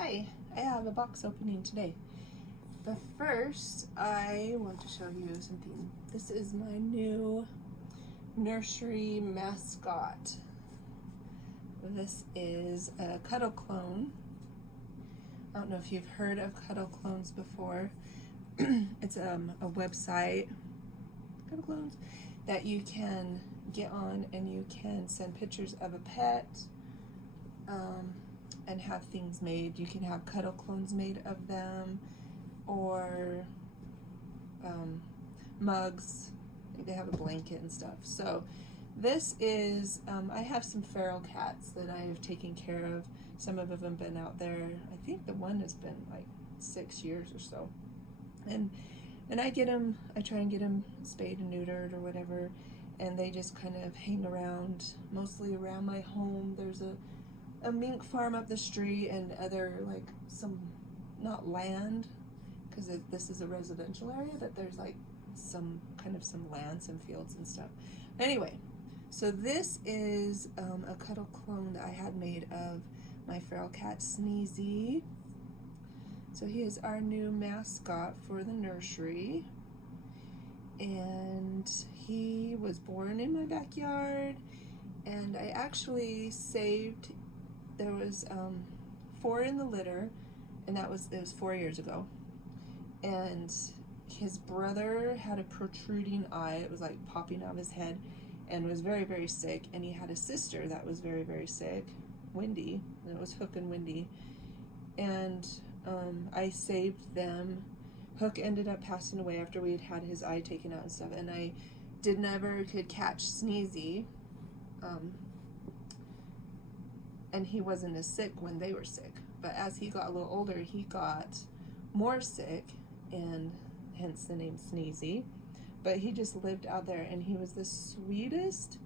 Hi, I have a box opening today. But first, I want to show you something. This is my new nursery mascot. This is a cuddle clone. I don't know if you've heard of cuddle clones before. It's a website, cuddle clones, that you can get on and you can send pictures of a pet and have things made. You can have cuddle clones made of them, or mugs. I think they have a blanket and stuff. So this is, I have some feral cats that I have taken care of. Some of them have been out there. I think the one has been like 6 years or so. And I get them, I try and get them spayed and neutered or whatever, and they just kind of hang around, mostly around my home. There's a mink farm up the street and other, like, some, not land, because this is a residential area, but there's like some land, some fields and stuff. Anyway, so this is a cuddle clone that I had made of my feral cat Sneezy. So he is our new mascot for the nursery, and he was born in my backyard, and I actually saved, there was 4 in the litter, and it was 4 years ago, and his brother had a protruding eye. It was like popping out of his head and was very, very sick, and he had a sister that was very, very sick, Wendy, and it was Hook and Wendy, and I saved them. Hook ended up passing away after we had had his eye taken out and stuff, and I never could catch Sneezy, and he wasn't as sick when they were sick, but as he got a little older, he got more sick, and hence the name Sneezy. But he just lived out there, and he was the sweetest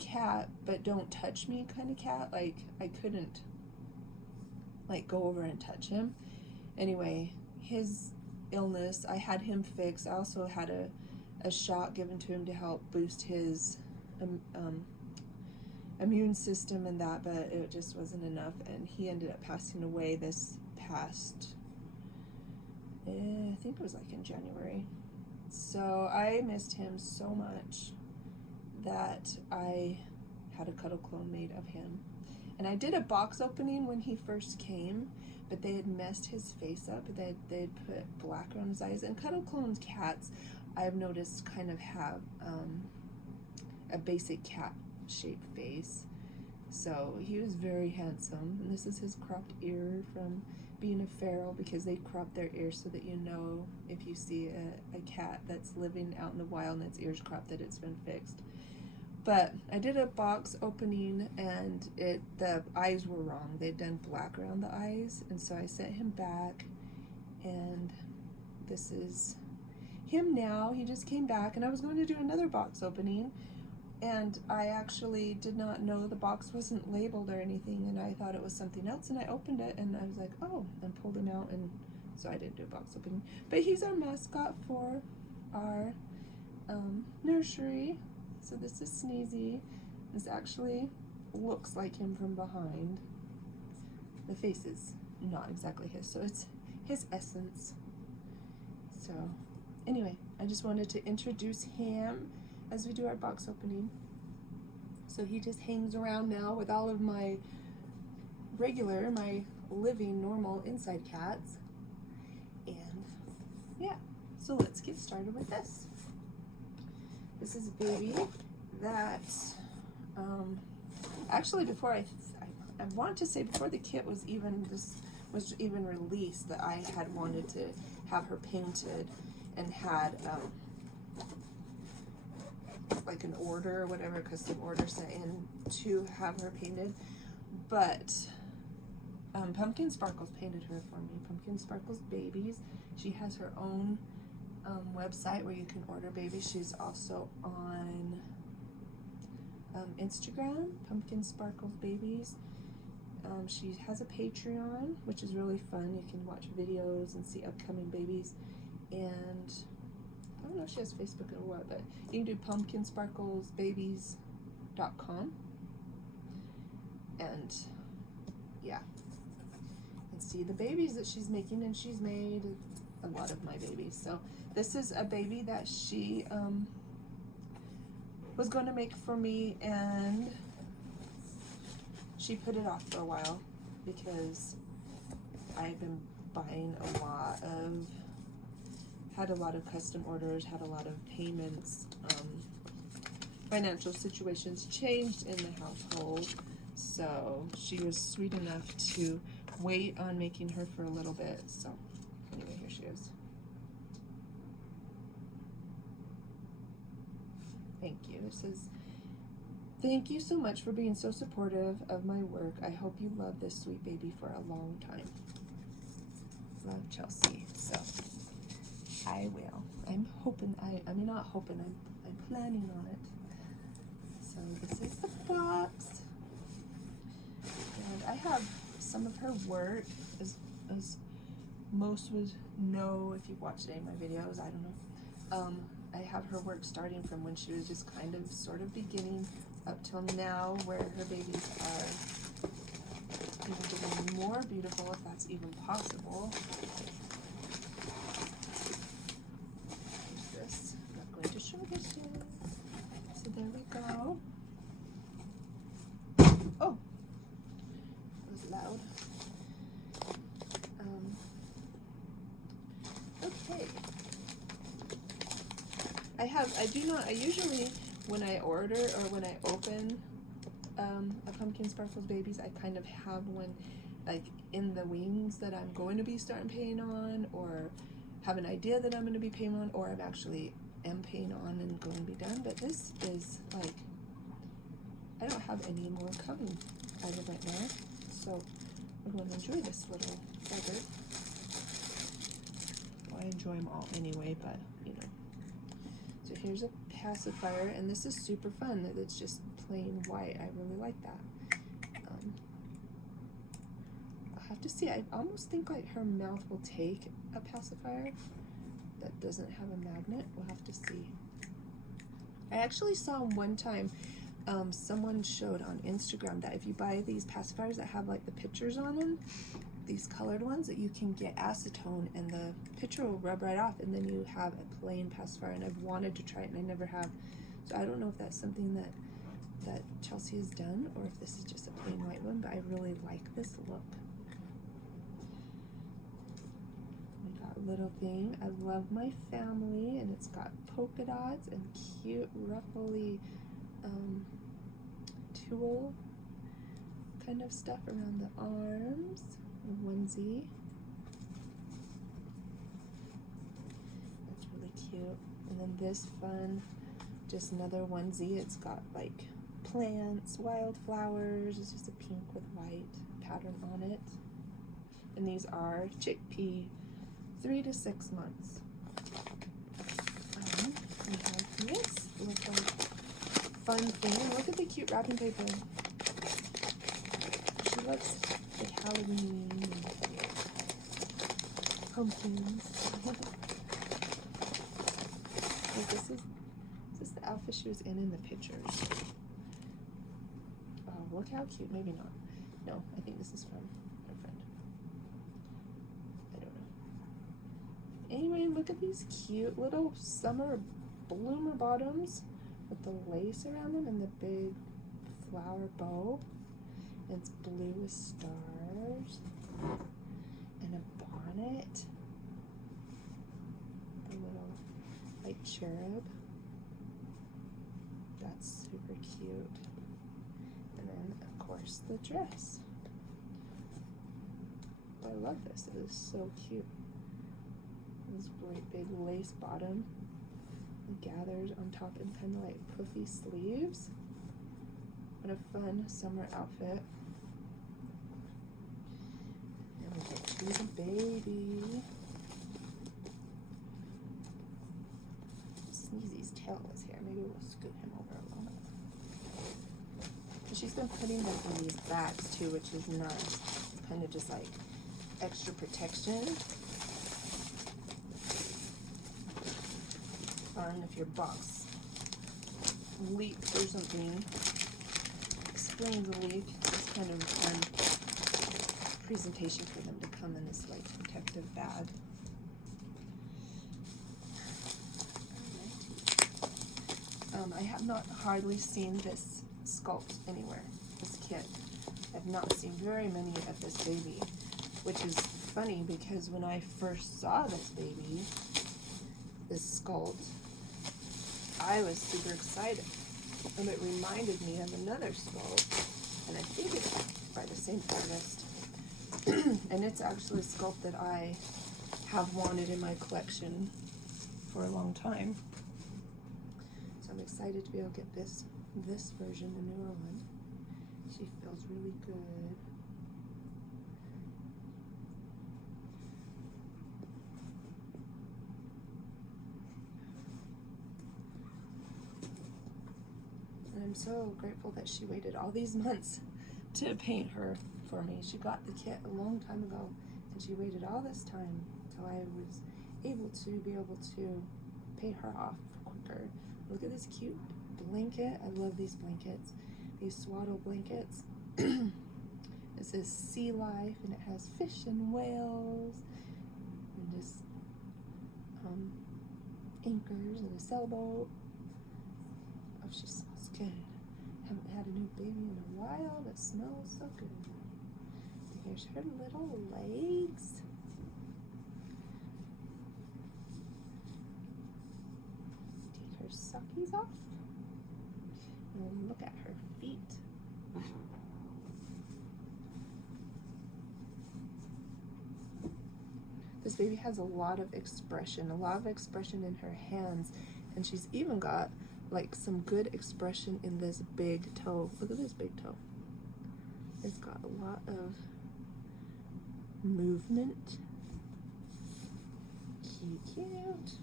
cat, but don't touch me kind of cat. Like, I couldn't like go over and touch him. Anyway, his illness, I had him fixed. I also had a shot given to him to help boost his immune system and that, but it just wasn't enough, and he ended up passing away this past, I think it was like in January. So I missed him so much that I had a cuddle clone made of him. And I did a box opening when he first came, but they had messed his face up. They'd put black around his eyes. And cuddle clones cats, I've noticed, kind of have a basic cat-shaped face. So he was very handsome. And this is his cropped ear from being a feral, because they crop their ears so that you know if you see a cat that's living out in the wild and its ears cropped, that it's been fixed. But I did a box opening, and the eyes were wrong. They'd done black around the eyes, and so I sent him back, and this is him now. He just came back, and I was going to do another box opening, and I actually did not know the box wasn't labeled or anything, and I thought it was something else, and I opened it, and I was like, oh, and pulled him out, and so I didn't do a box opening. But he's our mascot for our nursery. So this is Sneezy. This actually looks like him from behind. The face is not exactly his, so it's his essence. So anyway, I just wanted to introduce him as we do our box opening. So he just hangs around now with all of my living, normal inside cats. And yeah, so let's get started with this. This is a baby that, actually before I want to say before the kit was even released, that I had wanted to have her painted and had like an order or whatever, custom order sent in to have her painted, but Pumpkin Sparkles painted her for me. Pumpkin Sparkles Babies. She has her own website where you can order babies. She's also on Instagram, Pumpkin Sparkles Babies. She has a Patreon, which is really fun. You can watch videos and see upcoming babies, and I don't know if she has Facebook or what, but you can do pumpkinsparklesbabies.com, and yeah, and see the babies that she's making, and she's made a lot of my babies. So this is a baby that she was going to make for me, and she put it off for a while because I've been buying had a lot of custom orders, had a lot of payments. Financial situations changed in the household, so she was sweet enough to wait on making her for a little bit. So anyway, here she is. Thank you. It says, "Thank you so much for being so supportive of my work. I hope you love this sweet baby for a long time. Love, Chelsea." So I will. I'm hoping, I'm not hoping, I'm planning on it. So this is the box. And I have some of her work, as most would know if you've watched any of my videos, I don't know. I have her work starting from when she was just kind of sort of beginning up till now, where her babies are even getting more beautiful, if that's even possible. Here's this. I'm not going to show this yet. So there we go. Oh, it was loud. Okay. I usually, when I order or when I open a Pumpkin Sparkles Babies, I kind of have one like in the wings that I'm going to be starting paying on, or have an idea that I'm going to be paying on, or I've actually am paying on and going to be done. But this is like, I don't have any more coming as of right now, so we're going to enjoy this little feather. Well, I enjoy them all anyway, but you know. So here's a pacifier, and this is super fun that it's just plain white. I really like that. I'll have to see. I almost think like her mouth will take a pacifier that doesn't have a magnet. We'll have to see. I actually saw one time someone showed on Instagram that if you buy these pacifiers that have like the pictures on them, these colored ones, that you can get acetone and the picture will rub right off, and then you have a plain pacifier. And I've wanted to try it and I never have, so I don't know if that's something that Chelsea has done or if this is just a plain white one, but I really like this look. We got a little thing, I love my family, and it's got polka dots and cute ruffly tulle kind of stuff around the arms. A onesie. That's really cute. And then this fun, just another onesie. It's got like plants, wildflowers. It's just a pink with white pattern on it. And these are chickpea, 3 to 6 months. We have this little fun thing. Look at the cute wrapping paper. She loves the Halloween pumpkins. This is the outfit she was in the pictures. Oh, look how cute. Maybe not. No, I think this is from her friend. I don't know. Anyway, look at these cute little summer bloomer bottoms with the lace around them and the big flower bow. And it's blue with stars. And a bonnet. A little like cherub. That's super cute. And then of course the dress. I love this. It is so cute. This great big lace bottom. It gathers on top and kind of like puffy sleeves. What a fun summer outfit. And we get to the baby. Sneezy's tail is here. Maybe we'll scoot him over a little bit. And she's been putting them in these bags too, which is nice. Kind of just like extra protection. Fun if your box leaks or something. Explains a leak. It's kind of fun. presentation for them to come in this like protective bag. I have not hardly seen this sculpt anywhere, this kit. I've not seen very many of this baby, which is funny because when I first saw this baby, this sculpt, I was super excited. And it reminded me of another sculpt, and I think it's by the same artist. And it's actually a sculpt that I have wanted in my collection for a long time. So I'm excited to be able to get this version, the newer one. She feels really good. And I'm so grateful that she waited all these months to paint her for me. She got the kit a long time ago, and she waited all this time till I was able to pay her off quicker. Look at this cute blanket. I love these blankets, these swaddle blankets. It says sea life, and it has fish and whales, and just anchors and a sailboat. Oh, she smells good. Haven't had a new baby in a while, but smells so good. Here's her little legs. Take her sockies off. And look at her feet. This baby has a lot of expression in her hands, and she's even got like some good expression in this big toe. Look at this big toe. It's got a lot of movement. Cute.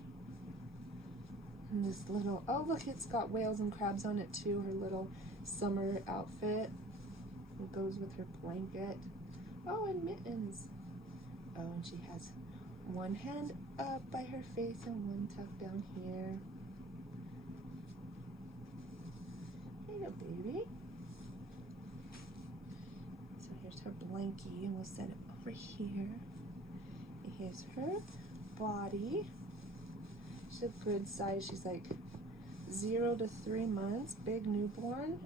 And this little, oh look, it's got whales and crabs on it too. Her little summer outfit. It goes with her blanket. Oh, and mittens. Oh, and she has one hand up by her face and one tucked down here. Here you go, baby. So here's her blankie, and we'll set it over here. And here's her body. She's a good size. She's like 0 to 3 months, big newborn.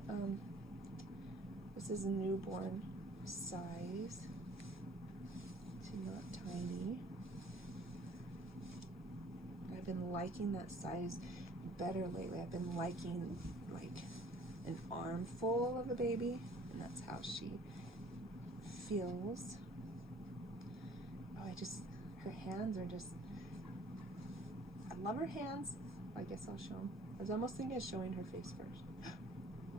This is a newborn size. She's not tiny. I've been liking that size better lately. I've been liking like an armful of a baby, and that's how she feels. Oh, her hands are just, I love her hands. I guess I'll show them. I was almost thinking of showing her face first.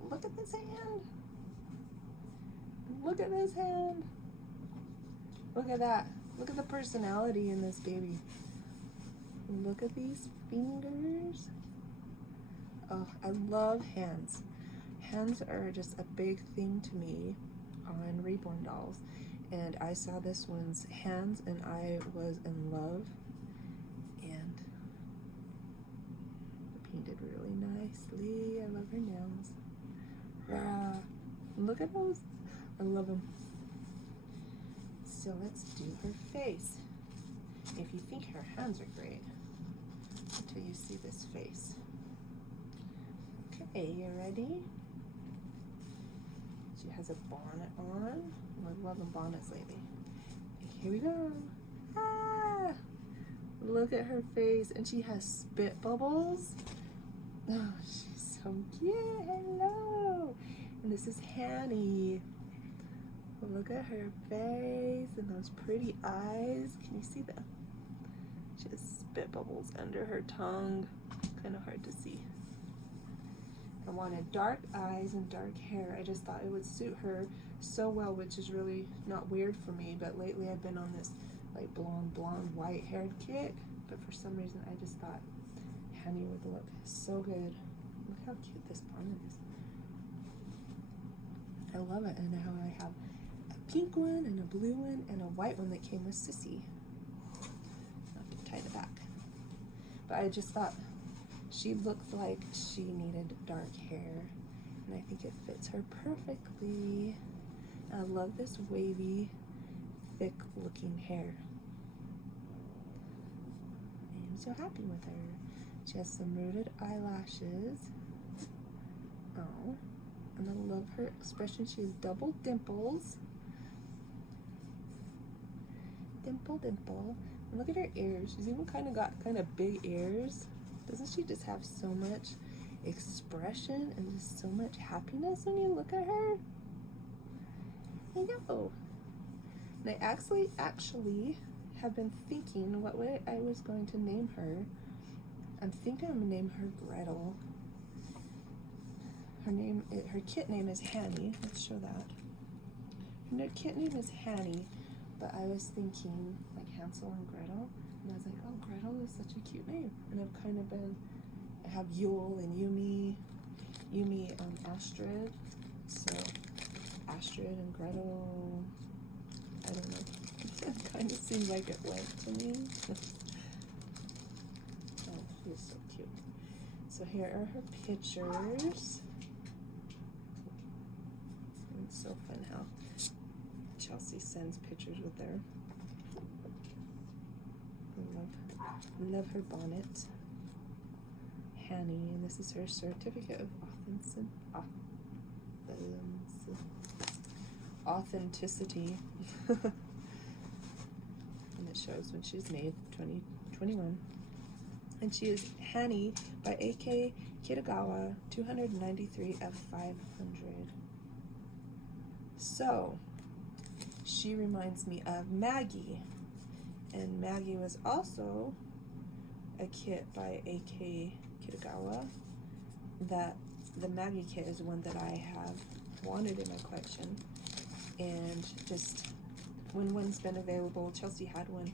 Look at this hand. Look at this hand. Look at that. Look at the personality in this baby. Look at these fingers. Oh, I love hands. Hands are just a big thing to me on reborn dolls. And I saw this one's hands and I was in love. And painted really nicely. I love her nails. Wow. Look at those. I love them. So let's do her face. If you think her hands are great, until you see this face. Okay, you ready? She has a bonnet on. I'm loving bonnets lately. Here we go. Ah! Look at her face, and she has spit bubbles. Oh, she's so cute. Hello. And this is Hanny. Look at her face and those pretty eyes. Can you see them? She has spit bubbles under her tongue. Kind of hard to see. I wanted dark eyes and dark hair. I just thought it would suit her so well, which is really not weird for me, but lately I've been on this like blonde, white haired kick, but for some reason I just thought Hanny would look so good. Look how cute this bonnet is. I love it. And now I have a pink one and a blue one and a white one that came with Sissy. I'll have to tie the back. But I just thought she looked like she needed dark hair, and I think it fits her perfectly. I love this wavy thick looking hair. I'm so happy with her. She has some rooted eyelashes. Oh, and I love her expression. She has double dimples. Dimple, dimple. And look at her ears. She's even kind of got big ears. Doesn't she just have so much expression and just so much happiness when you look at her? I know. And I actually have been thinking what way I was going to name her. I'm thinking I'm gonna name her Gretel. Her kit name is Hanny. Let's show that. Her kit name is Hanny, but I was thinking like Hansel and Gretel, and I was like, oh, Gretel is such a cute name. And I've kind of been, I have Yule and Yumi, Astrid. So Astrid and Gretel, I don't know. It kind of seemed like it went to me. Oh, she's so cute. So here are her pictures. It's so fun how Chelsea sends pictures with her. Love her bonnet. Hanny, and this is her certificate of authenticity. And it shows when she's made, 2021. And she is Hanny by A.K. Kitagawa, 293 of 500. So, she reminds me of Maggie. And Maggie was also a kit by A.K. Kitagawa. That the Maggie kit is one that I have wanted in my collection. And just when one's been available, Chelsea had one.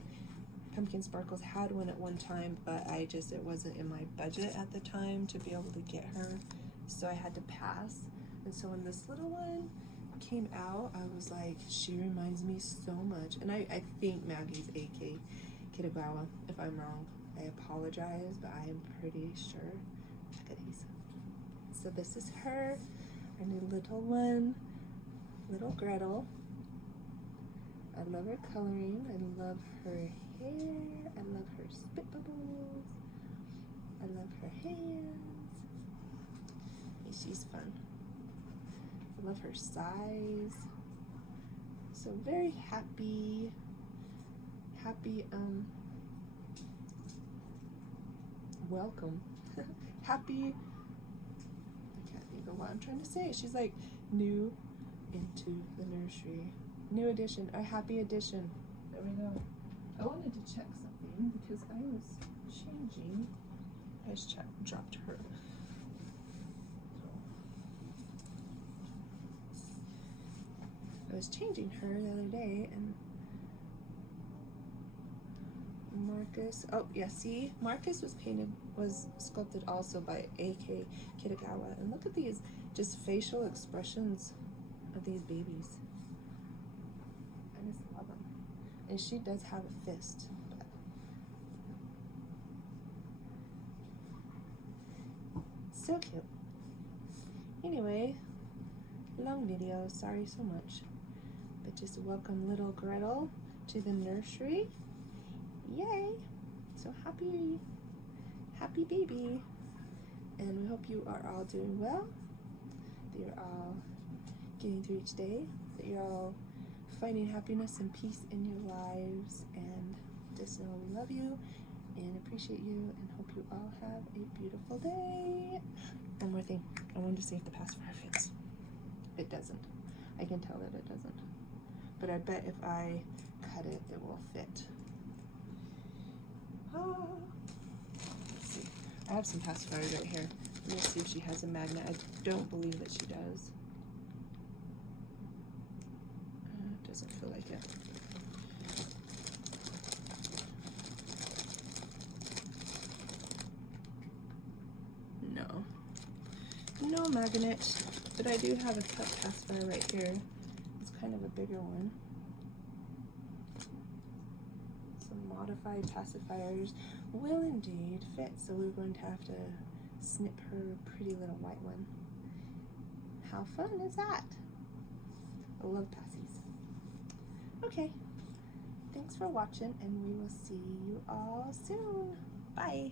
Pumpkin Sparkles had one at one time, but it wasn't in my budget at the time to be able to get her, so I had to pass. And so when this little one came out, I was like, she reminds me so much. And I think Maggie's A.K. Kitagawa. If I'm wrong, I apologize, but I am pretty sure. Look at these. So this is her, our new little one, little Gretel. I love her coloring. I love her hair. I love her spit bubbles. I love her hands. She's fun. I love her size. So very happy, welcome. Happy, I can't think of what I'm trying to say. She's like new into the nursery. New addition, a happy addition. There we go. I wanted to check something because I was changing. I just dropped her. I was changing her the other day, and Marcus, oh yeah, see, Marcus was sculpted also by A.K. Kitagawa. And look at these just facial expressions of these babies. I just love them. And she does have a fist. But so cute. Anyway, long video, sorry so much. But just welcome little Gretel to the nursery. Yay! So happy baby. And we hope you are all doing well, that you're all getting through each day, that you're all finding happiness and peace in your lives, and just know we love you and appreciate you and hope you all have a beautiful day. One more thing, I wanted to see if the pacifier fits. It doesn't. I can tell that it doesn't. But I bet if I cut it, it will fit. Let's see. I have some pacifiers right here. Let me see if she has a magnet. I don't believe that she does. It doesn't feel like it. No. No magnet. But I do have a cut pacifier right here. It's kind of a bigger one. Some modified pacifiers will indeed fit, so we're going to have to snip her pretty little white one. How fun is that? I love passies. Okay, thanks for watching, and we will see you all soon. Bye.